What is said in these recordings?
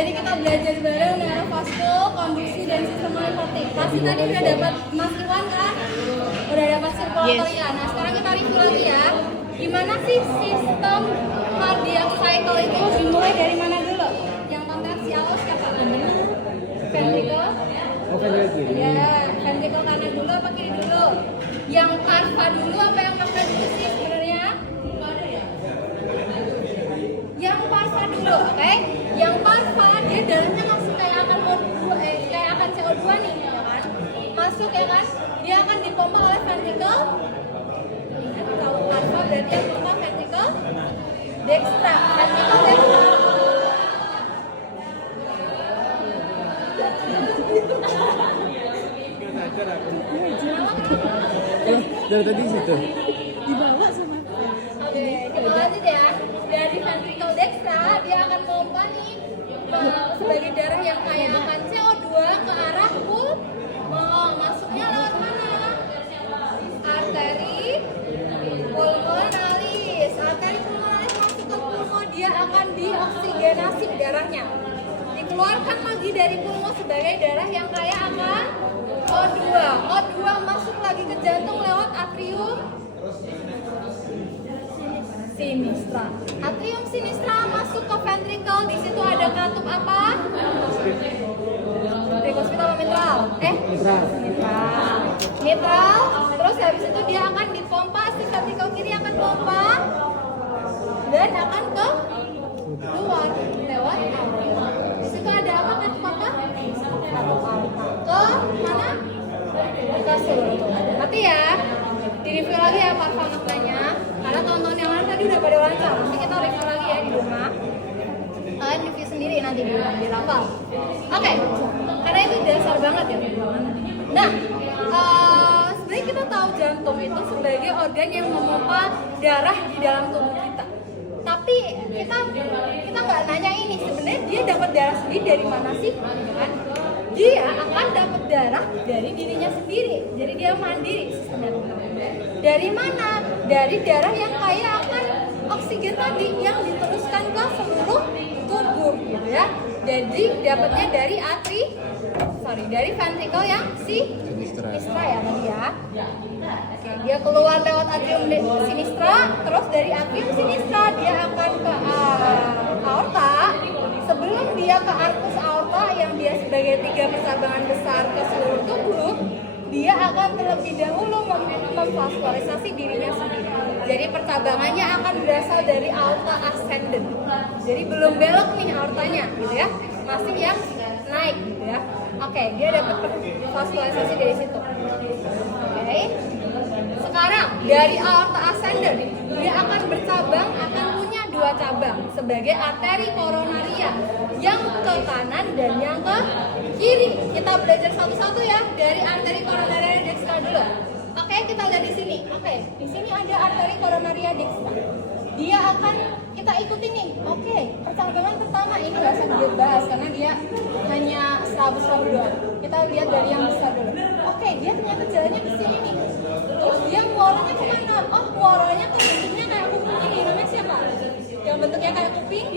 jadi kita belajar bareng neurovaskular, konduksi dan sistem limfatik. Pasti tadi udah dapat Mas Iwan kan? Udah dapat sirkulatoria. Nah, sekarang kita review lagi ya. Gimana sih sistem cardiac cycle itu? Dimulai dari mana dulu? Yang kontraksial siapa? Ventricle? Oh, ventricle. Ya, ventricle kanan dulu apa kiri dulu? Yang karva dulu apa yang makna dulu sih sebenarnya? Yang parva dulu, oke? Yang parva dia darahnya masuk kayak akan kayak akan CO2 nih, ya kan? Masuk ya kan? Dia akan dipompa oleh ventricle. Ingat kalau parva berarti yang pompa ventricle dextra. Ventricle dextra. Dari tadi situ. Dibawa sama. Oke, kita lanjut ya. Dari ventricle dextra dia akan pompa nih sebagai darah yang kaya akan CO2 ke arah masuknya lewat mana? Arteri pulmonalis. Arteri pulmonalis masuk ke pulmo, dia akan dioksigenasi darahnya. Dikeluarkan lagi dari pulmo sebagai darah yang kaya akan O2. O2 masuk lagi ke jantung lewat atrium sinistra. Atrium sinistra masuk ke ventricle. Di situ ada katup apa? Trikospita apa mitral? Mitral. Mitral. Terus habis itu dia akan dipompa, si ventricle kiri akan pompa dan akan ke luar lewat aorta. Di situ ada apa katup apa? Katup aorta. Ke mana? Ke seluruh. Mati ya. Di review lagi ya parva maknanya. Karena tahun-tahun yang lalu tadi udah pada lancar. Nanti kita review lagi ya di rumah. Kalian review sendiri nanti di rumah, biar hafal. Oke. Karena itu dasar banget ya. Nah, sebenarnya kita tahu jantung itu sebagai organ yang memompa darah di dalam tubuh kita. Tapi kita nggak nanya ini sebenarnya dia dapat darah sendiri dari mana sih, kan? Dia akan dapat darah dari dirinya sendiri. Jadi dia mandiri sistemnya. Dari mana? Dari darah yang kaya akan oksigen tadi yang diteruskan ke seluruh tubuh, gitu ya. Jadi dapatnya dari dari ventricle yang sinistra ya tadi ya. Oke, dia keluar lewat atrium sinistra, terus dari atrium sinistra dia akan ke aorta. Sebelum dia ke arcus aorta yang dia sebagai 3 persabangan besar ke seluruh tubuh, dia akan terlebih dahulu memvaskularisasi dirinya sendiri. Jadi percabangannya akan berasal dari aorta ascendent. Jadi belum belok nih aortanya, gitu ya. Masih yang naik, gitu ya. Oke, dia dapat vaskularisasi dari situ. Oke. Sekarang dari aorta ascendent dia akan bercabang, akan punya 2 cabang sebagai arteri koronaria, yang ke kanan dan yang ke kiri. Kita belajar satu-satu ya. Dari arteri koronaria dextra dulu. Oke, kita lihat di sini. Oke, di sini ada arteri koronaria dextra. Dia akan kita ikuti nih. Oke, percabangan pertama ini nggak usah dibahas karena dia hanya serabu doang. Kita lihat dari yang besar dulu. Oke, dia ternyata jalannya ke sini nih. Terus dia muaranya kemana? Oh, muaranya tuh bentuknya kayak kuping ini. Namanya siapa? Yang bentuknya kayak kuping?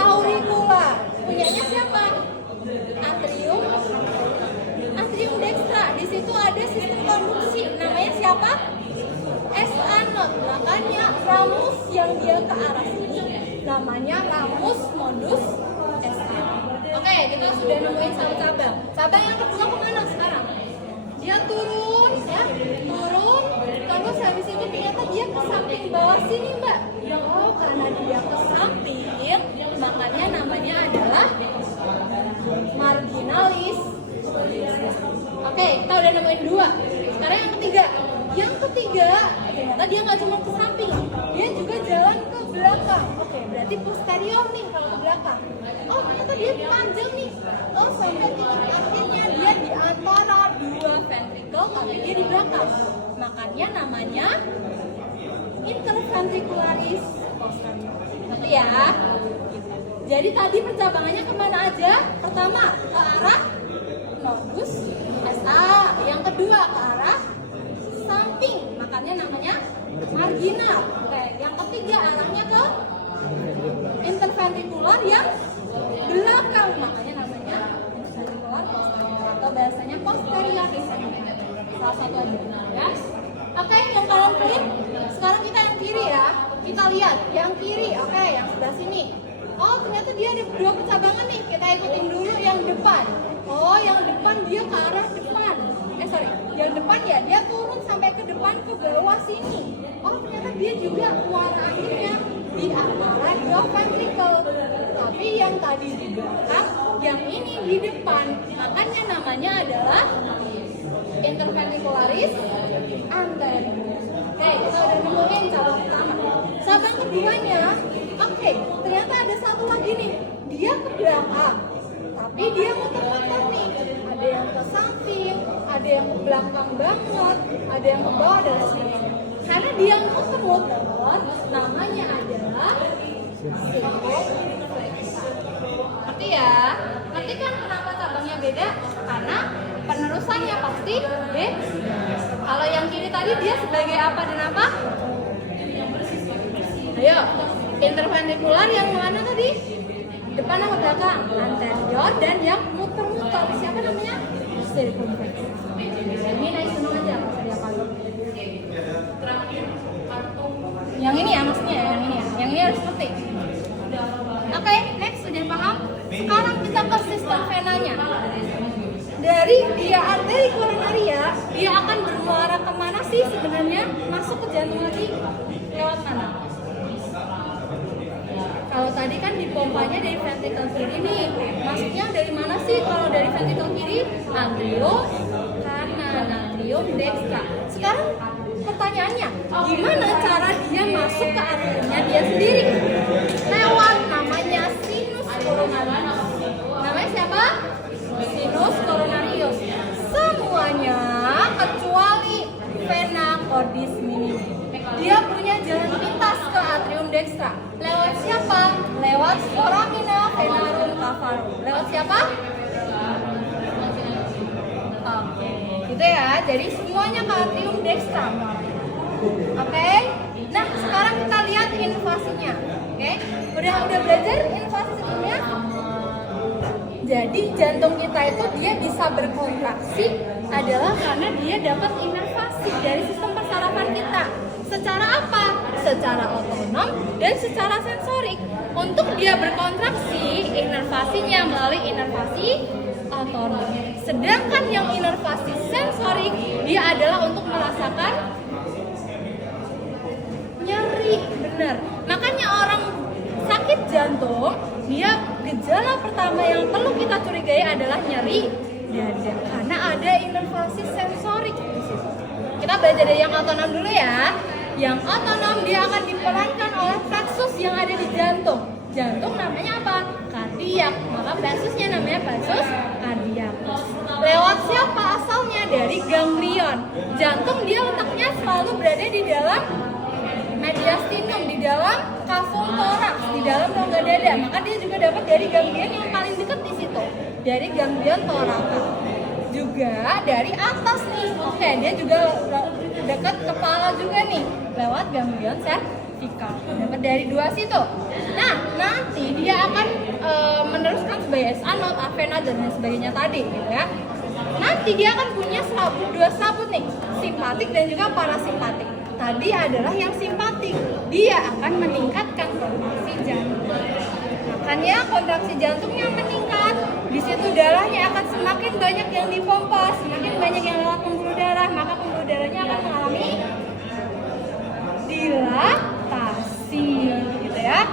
Auricula. Punyanya siapa? Atrium dextra. Di situ ada sistem konduksi. Namanya siapa? SA node. Makanya ramus yang dia ke arah sini namanya ramus modus SA. Oke, kita sudah nemuin 1 cabang. Cabang yang kedua kemana sekarang? Dia turun ya, turun. Terus habis itu ternyata dia ke samping bawah sini, Mbak. Oh, karena dia ke samping, makanya namanya adalah marginalis. Oke, kita udah nemuin 2. Sekarang yang ketiga. Yang ketiga, ternyata dia nggak cuma ke samping, dia juga jalan ke belakang. Oke, berarti posterior nih kalau ke belakang. Oh, ternyata dia panjang nih. Oh, sampai titik akhirnya dia di antara 2 ventricle, tapi dia di belakang. Makanya namanya interventricularis posterior. Ngerti ya? Jadi tadi percabangannya kemana aja? Pertama ke arah nodus SA, yang kedua ke arah samping, makanya namanya marginal. Oke, yang ketiga arahnya ke interventrikular yang belakang. jauh, makanya namanya interventrikular posterior atau bahasanya posterior di sana. Salah satu aja ya. Oke, yang kanan clear. Sekarang kita yang kiri ya. Kita lihat yang kiri. Oke, yang sebelah sini. Oh, ternyata dia ada dua percabangan nih. Kita ikutin dulu yang depan. Oh, yang depan dia ke arah depan. Yang depan ya, dia turun sampai ke depan ke bawah sini. Oh, ternyata dia juga muara akhirnya di antara dua ventricle. Tapi yang tadi di belakang, yang ini di depan. Makanya namanya adalah interventricularis anterior. Oke, kita udah nemuin cabang pertama. Cabang keduanya, oke, ternyata ada satu lagi nih. Dia ke belakang, tapi dia muter-muter nih. Ada yang ke samping, ada yang ke belakang banget, ada yang ke bawah dan sebagainya. Karena dia muter-muter, namanya adalah circumflex. Ngerti ya? Ngerti kan kenapa cabangnya beda? Karena penerusannya pasti beda. Kalau yang kiri tadi dia sebagai apa dan apa? Ayo, interventrikular yang mana tadi? Depan atau belakang? Anterior. Dan yang muter-muter siapa namanya? Circumflex. Ini naik gunung aja, nggak usah dihafalin. Yang ini ya maksudnya ya, yang ini ya. Yang ini harus ngerti. Oke, next sudah paham? Sekarang kita ke sistem venanya. Dari dia arteri koronaria, dia akan bermuara kemana sih sebenarnya? Masuk ke jantung lagi lewat mana? Kalau tadi kan dipompanya dari ventricle kiri nih, masuknya dari mana sih? Kalau dari ventricle kiri, atrium kanan, atrium dextra. Sekarang pertanyaannya, gimana cara dia masuk ke atriumnya dia sendiri? Lewat namanya sinus coronarius. Namanya siapa? Sinus coronarius. Semuanya kecuali vena cordis minimi. Dia punya jalan pintas ke atrium dextra. Lewat siapa? Lewat foramina venarum cavarum. Lewat siapa? Oke, gitu ya. Jadi semuanya ke atrium dextra. Oke. Nah, sekarang kita lihat inovasinya. Oke. Udah belajar inovasi sebelumnya? Jadi jantung kita itu dia bisa berkontraksi adalah karena dia dapat inovasi dari sistem persarafan kita. Secara apa? Secara otonom dan secara sensorik. Untuk dia berkontraksi, inervasinya melalui inervasi otonom. Sedangkan yang inervasi sensorik, dia adalah untuk merasakan nyeri. Benar. Makanya orang sakit jantung, dia gejala pertama yang perlu kita curigai adalah nyeri dada. Karena ada inervasi sensorik di situ. Kita belajar dari yang otonom dulu ya. Yang otonom dia akan diperankan oleh plexus yang ada di jantung. Jantung namanya apa? Kardiak. Maka plexusnya namanya plexus kardiak. Lewat siapa asalnya? Dari ganglion. Jantung dia letaknya selalu berada di dalam mediastinum, di dalam cavum thorax, di dalam rongga dada. Maka dia juga dapat dari ganglion yang paling dekat di situ, dari ganglion thorax. Juga dari atas nih. Oke, dia juga dekat kepala juga nih, lewat ganglion cervical. Dapat dari dua situ. Nah, nanti dia akan meneruskan sebagai anod, avenat dan lain sebagainya tadi, gitu ya. Nanti dia akan punya dua selaput nih, simpatik dan juga parasimpatik. Tadi adalah yang simpatik, dia akan meningkatkan kontraksi jantung. Makanya kontraksi jantungnya meningkat, di situ darahnya akan semakin banyak yang dipompa, semakin banyak yang lewat pembuluh darah, maka pembuluh darahnya akan mengalami dilatasi, gitu ya.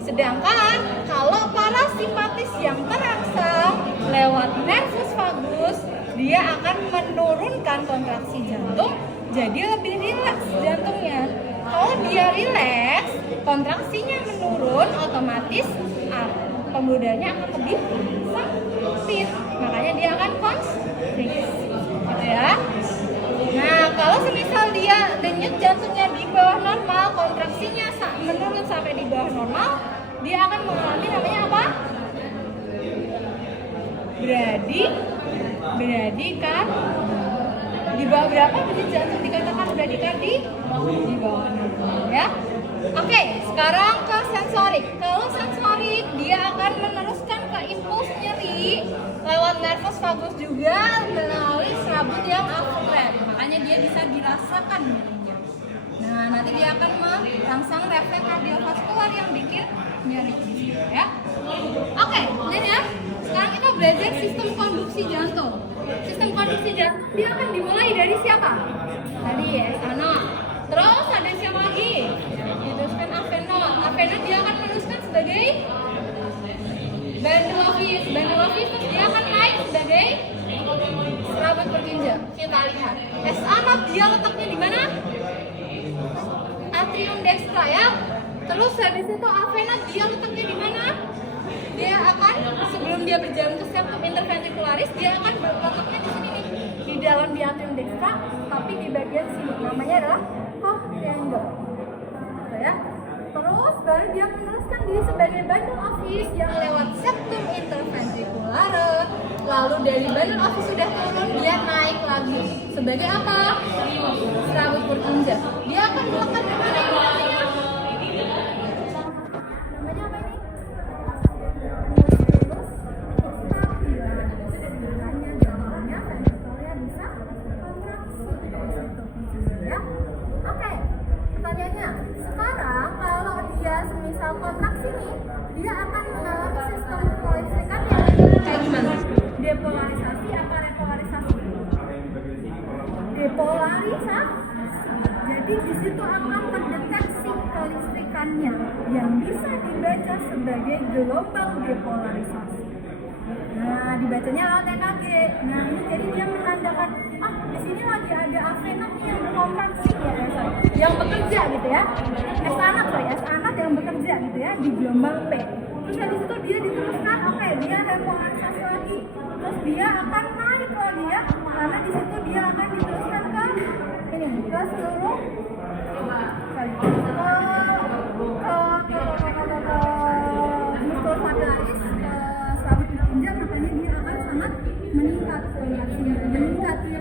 Sedangkan kalau parasimpatis yang terangsang lewat nervus vagus, dia akan menurunkan kontraksi jantung, jadi lebih rileks jantungnya. Kalau dia rileks, kontraksinya menurun, otomatis pembuluh darahnya akan lebih sempit. Makanya dia akan konstriksi, gitu ya. Nah, kalau semisal dia denyut jantungnya di bawah normal, kontraksinya menurun sampai di bawah normal, dia akan mengalami namanya apa? Bradikardi. Di bawah berapa denyut jantung dikatakan bradikardi? Di bawah normal, ya. Oke, sekarang ke sensorik. Kalau sensorik dia akan meneruskan ke impulsnya terus bagus juga melalui serabut yang infrared, makanya dia bisa dirasakan nyerinya. Nah, nanti dia akan merangsang refleks kardiovaskular yang bikin nyeri ya. Oke, dan ya, sekarang kita belajar sistem konduksi jantung. Sistem konduksi jantung dia akan dimulai dari siapa? Tadi ya, sana. Terus ada siapa lagi? Diteruskan avenol. Avenol dia akan meneruskan sebagai Bendelofis. Bendelofis terus dia akan naik sebagai serabut berginjal. Kita lihat. SA0 dia letaknya di mana? Atrium dextra ya. Terus habis itu avenol dia letaknya di mana? Dia akan sebelum dia berjalan ke septum interventricularis dia akan letaknya di sini nih, di dalam di atrium dextra, tapi di bagian sini namanya adalah half triangle. Gitu ya. Terus baru dia meneruskan diri sebagai bundle office yang lewat septum interventricularis. Lalu dari bundle office sudah turun dia naik lagi sebagai apa? Serabut berginjal. Dia akan melekat di mana ini? Namanya apa ini? Oke, pertanyaannya sekarang kalau dia semisal kontraksi nih, dia akan mengalami sistem kelistrikan yang kayak gimana? Depolarisasi apa repolarisasi? Depolarisasi. Jadi di situ akan terdeteksi kelistrikannya yang bisa dibaca sebagai gelombang depolarisasi. Nah, dibacanya lewat EKG. Nah, ini jadi dia menandakan, di sini lagi ada avenat nih yang berkontraksi ya, yang bekerja gitu ya. S-anak yang bekerja gitu ya di gelombang P. Terus habis itu dia diteruskan, dia repolarisasi lagi. Terus dia akan naik lagi ya, karena di situ dia akan diteruskan ke seluruh muskulopapularis, serabut berginjal, makanya dia akan sangat meningkat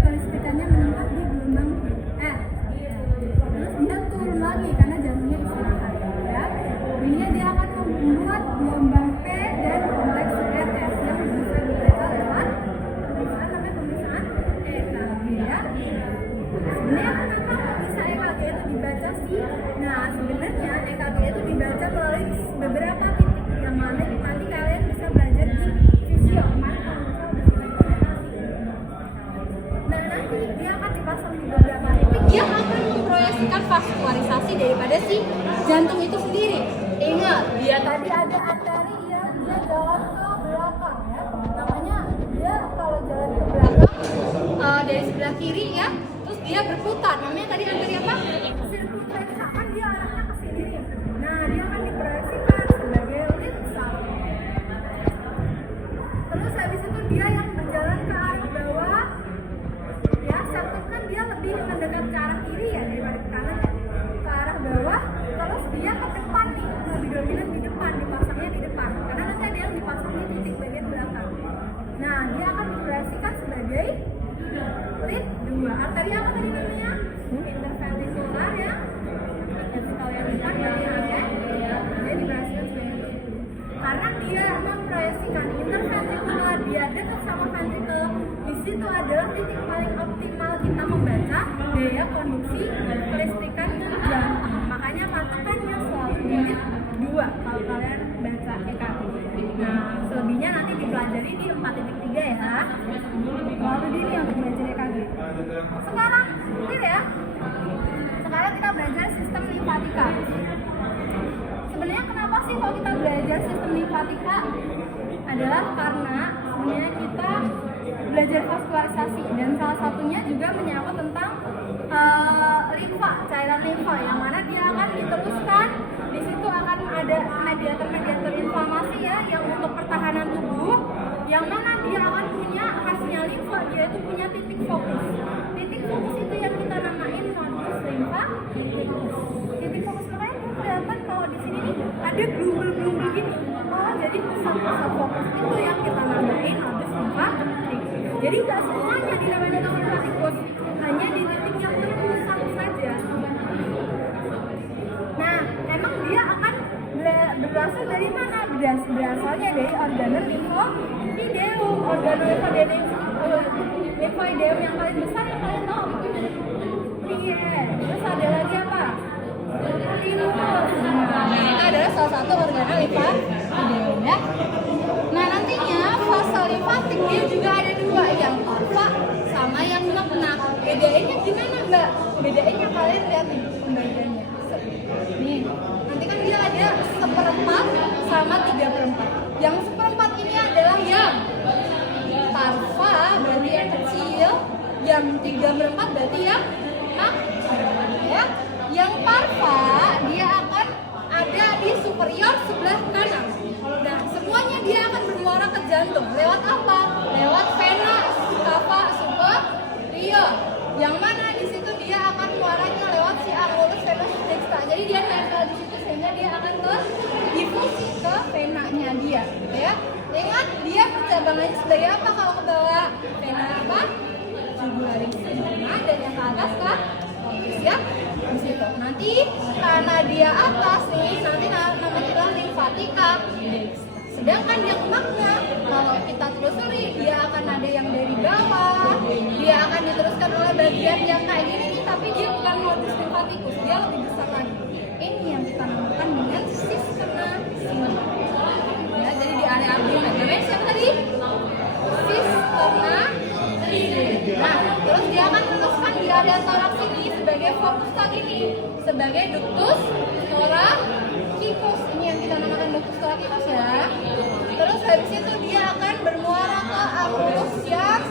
kelistrikannya meningkat di gelombang F. Terus dia turun lagi karena jantungnya istirahat ya. Ini dia akan membuat gelombang P dan kompleks RF yang bisa dibaca lewat pemeriksaan EKG ya. Sebenarnya kenapa bisa EKG itu dibaca sih? Nah, sebenarnya EKG itu dibaca melalui beberapa titik yang mana nanti kalian bisa belajar di fisio kemarin. Nah, nanti dia akan dipasang di beberapa titik yang akan memproyeksikan vaskularisasi daripada si jantung itu sendiri. Ingat, dia tadi ada arteri yang dia jalan ke belakang ya. Namanya dia kalau jalan ke belakang dari sebelah kiri ya, terus dia berputar. Namanya tadi arteri apa? Sirkulasi, kan dia arahnya ke sini. Nah, dia akan diproyeksikan sebagai linsa. Terus habis itu dia yang berjalan ke arah bawah. Ya, septum kan dia lebih mendekat ke arah kiri ya daripada ke kanan ya. Ke arah bawah, terus dia ke depan nih, lebih dominan di depan, dipasangnya di depan. Karena nanti dia dipasangnya di titik bagian belakang. Nah, dia akan diproyeksikan sebagai lead 2. Arteri apa tadi namanya? Interventricular ya. Yang kalian lihat ya. Dia diproyeksikan sebagai karena dia memproyeksikan interventricular, dia dekat sama ventricle. Di situ adalah titik paling optimal kita membaca daya konduksi kelistrikan jantung. Makanya patokannya selalu unit 2 kalau kalian baca EKG. Nah, selebihnya nanti dipelajari di 4.3 ya. Lalu ini yang belajar EKG. Sekarang, clear ya? Sekarang kita belajar sistem limfatika. Sebenarnya kenapa sih kalau kita belajar sistem limfatika? Adalah karena sebenarnya kita belajar vaskularisasi dan salah satunya juga menyangkut tentang limfa, cairan limfa yang mana dia akan diteruskan. Di situ akan ada mediator inflamasi ya yang untuk pertahanan tubuh, yang mana dia akan punya khasnya limfa, dia itu punya titik fokus. Titik fokus itu yang kita namain nodus limfa. Titik fokus makanya kelihatan kalau di sini nih ada gelumbul-gelumbul gini. Jadi pusat-pusat fokus itu yang kita namain nodus limfa. Jadi nggak semuanya dinamain nodus limfatikus, hanya di titik yang terpusat saja. Nah, emang dia akan berasal dari mana? Berasalnya dari organel limfoideum. Organel limfoideum yang paling besar yang kalian tahu apa? Iya. Terus ada lagi apa? Timus. Nah, itu adalah salah satu organel limfoideum ya. Nah, nantinya fase limfatik dia juga ada dua, yang alfa sama yang magna. Bedainnya gimana, Mbak? Bedainnya kalian lihat nih pembagiannya. Nih, nanti kan dia ada 1/4 sama 3/4. Yang 1/4 ini adalah yang parva, berarti yang kecil. Yang 3/4 berarti yang ya. Yang parva dia akan ada di superior sebelah kanan. Nah, semuanya dia akan bermuara ke jantung. Lewat apa? Lewat vena cava superior. Yang mana di situ dia akan muaranya lewat si angulus venosus dextra. Jadi dia nempel di situ sehingga dia akan ke difusi ke venanya dia, ya. Ingat dia percabangannya sebagai apa kalau ke bawah? Vena apa? Jugularis. Nah, dan yang ke atas kan? Ya. Di situ. Nanti karena dia atas nih, nanti nama kita limfatika. Sedangkan yang magna, kalau kita telusuri, dia akan ada yang dari bawah, dia akan diteruskan oleh bagian yang kayak gini nih, tapi dia bukan nodus limfaticus, dia lebih besar lagi. Ini yang kita namakan dengan sistema sini. Ya, jadi di area abdomen. Namanya siapa tadi? Sistema sini. Nah, terus dia akan meneruskan di area toraks ini sebagai fokus lagi nih, sebagai ductus thoracicus. Ini yang kita namakan ductus thoracicus ya. Terus habis itu dia akan bermuara ke angulus yang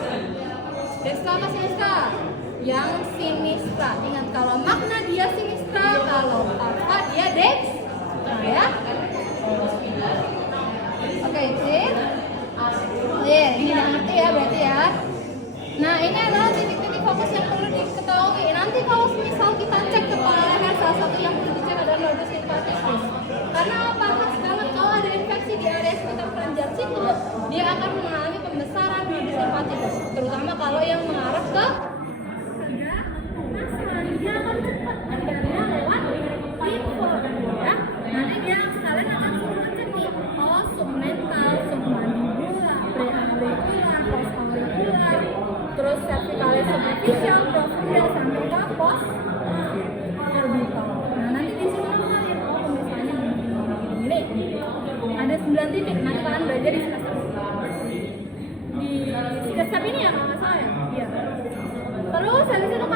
dextra apa sinistra? Yang sinistra. Ingat, kalau magna dia sinistra, kalau alfa dia dextra ya. Oke, clear? Ini udah ngerti ya berarti ya. Nah, ini adalah titik-titik fokus yang perlu diketahui. Nanti kalau misal kita cek kepala leher, salah satu yang perlu dicek adalah nodus limfaticus. Karena apa? Khas banget kalau ada infeksi di area sekitar kelenjar situ, dia akan mengalami pembesaran nodus limfaticus, terutama kalau yang mengarah ke dia akan cepat mendarnya lewat limfo ya. Nanti dia sekalian akan suruh cek nih, oh submental, submandibular, preauricular, postauricular, terus cervicalis superficial, profunda sampai ke post orbital. Nah, nanti di sini kalian tahu pemisahannya begini. Ada 9 titik, nanti kalian belajar di semester ini ya kalau nggak salah ya. Iya. Terus habis itu